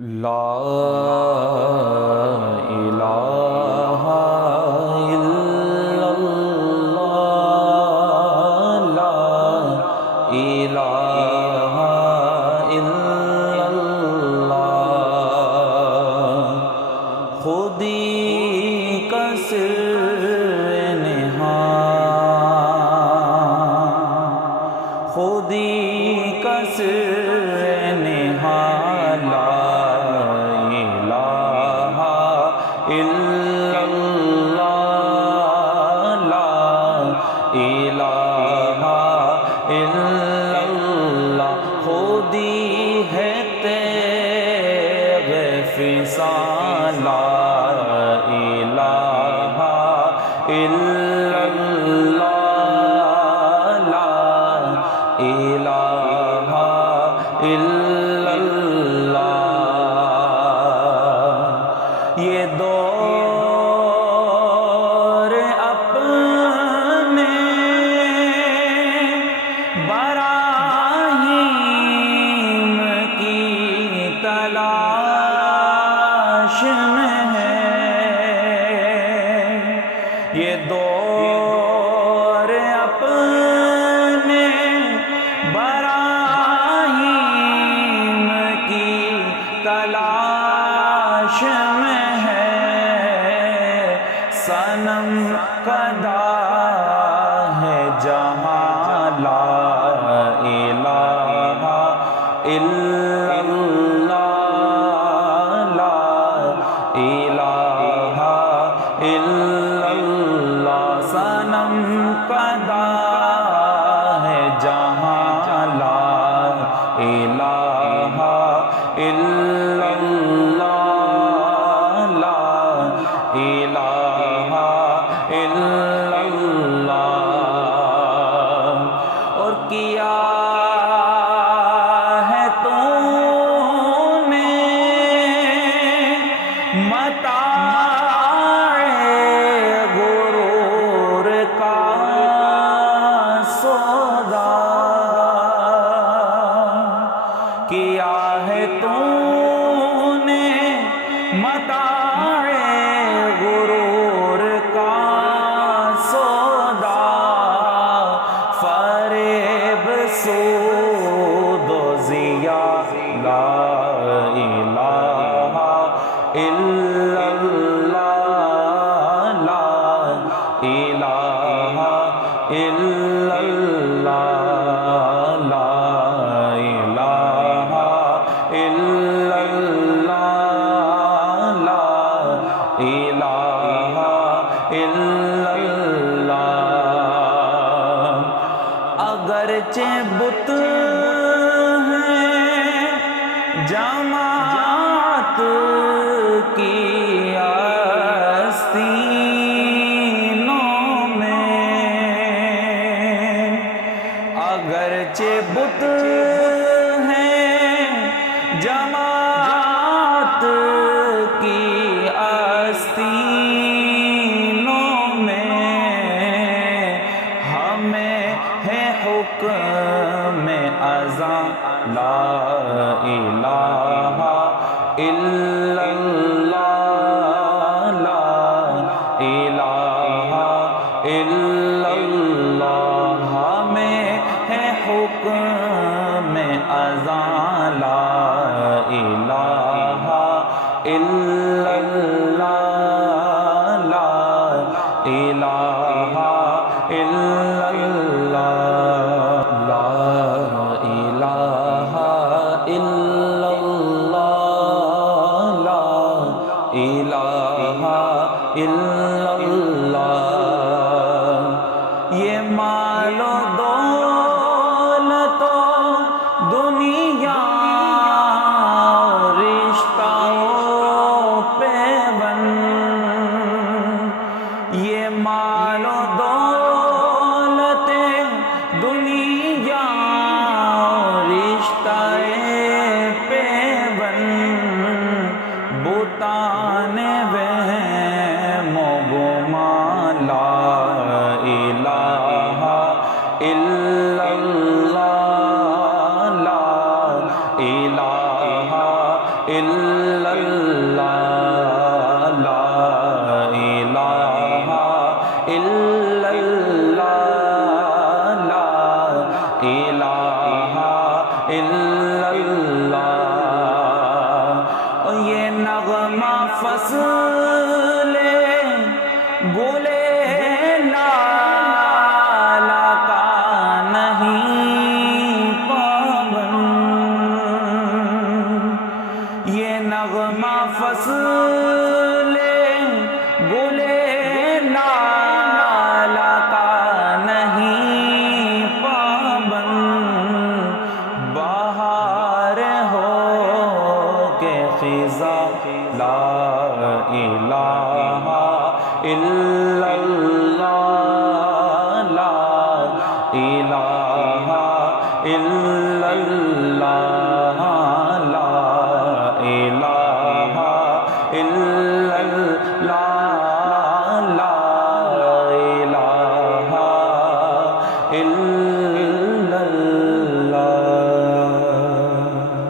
لا الہ الا اللہ لا الہ الا اللہ خودی کا سر نہاں خودی کا سر نہاں لا الا اللہ لا الہ الا اللہ خودی ہے تیغ فسان لا الہ الا اللہ لا الہ الا اللہ یہ دور اپنے براہیم کی تلاش میں ہے یہ دور اپنے براہیم کی تلاش میں صنم کدا ہے جہاں لا الہ الا اللہ لا الہ الا اللہ صنم کدا ہے جہاں لا الہ الا اللہ لا الہ الا اللہ اور کیا ہے تو نے متاع غرور کا سودا کیا ہے تو نے متاع غرور کا سودا فریب سود و ضیا لا الہ الا اللہ لا الہ الا اللہ لا الہ الا اللہ لا الہ الا اللہ اگرچہ بت ہیں جماعت کی آستینوں میں اگرچہ بت ہیں جماعت کی آستینوں میں ہمیں ہے حکم اذاں لا الہ الا اللہ لا الہ الا اللہ ہمیں ہے حکم اذاں لا الہ الا اللہ لا الہ الا اللہ لا الہ الا اللہ لا الہ الا اللہ یہ مال و دولت و دنیا رشتہ و پیوند یہ مال و دولت دنیا رشتہ پیوند بتانے وہم و الا اللہ لا الہ الا اللہ لا الہ الا اللہ یہ نغمہ فصل گلے لالا کا نہیں پابند یہ نغمہ فصل گلے لالا کا نہیں پابند بہار ہو کے خزاں لا الہ الا